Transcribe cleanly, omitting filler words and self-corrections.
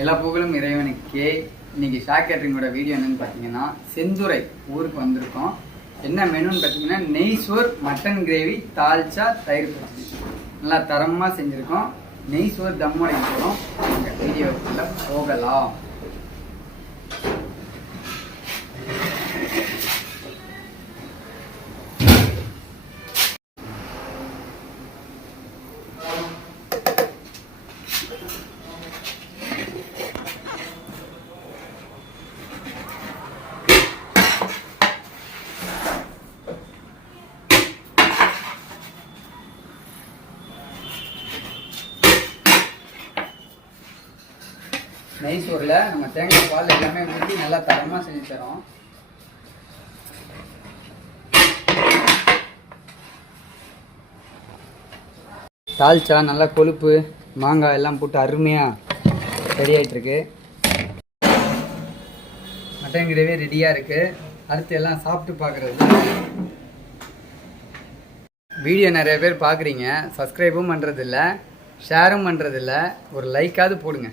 எல்லா புகழும் இறைவனுக்கே. இன்னைக்கு ஷாக் கேட்டரிங்கோட வீடியோ என்னன்னு பார்த்தீங்கன்னா, செந்துறை ஊருக்கு வந்திருக்கோம். என்ன மெனுன்னு பார்த்தீங்கன்னா, நெய் சோறு, மட்டன் கிரேவி, தால்ச்சா, தயிர் பச்சடி நல்லா தரமாக செஞ்சுருக்கோம். நெய் சோறு தம்மோட போகிறோம். இந்த வீடியோக்குள்ள போகலாம். நெய் சோறில் நம்ம தேங்காய் பால் எல்லாமே ஊற்றி நல்லா தரமாக செஞ்சு தரோம். தால்ச்சா நல்லா கொழுப்பு மாங்காய் எல்லாம் போட்டு அருமையாக ரெடி ஆகிட்டுருக்கு. மட்டன் கிரேவி ரெடியாக இருக்குது. அடுத்து எல்லாம் சாப்பிட்டு பார்க்குறது. வீடியோ நிறைய பேர் பார்க்குறீங்க, சப்ஸ்கிரைபும் பண்ணுறதில்ல, ஷேரும் பண்ணுறதில்ல. ஒரு லைக்காவது போடுங்க.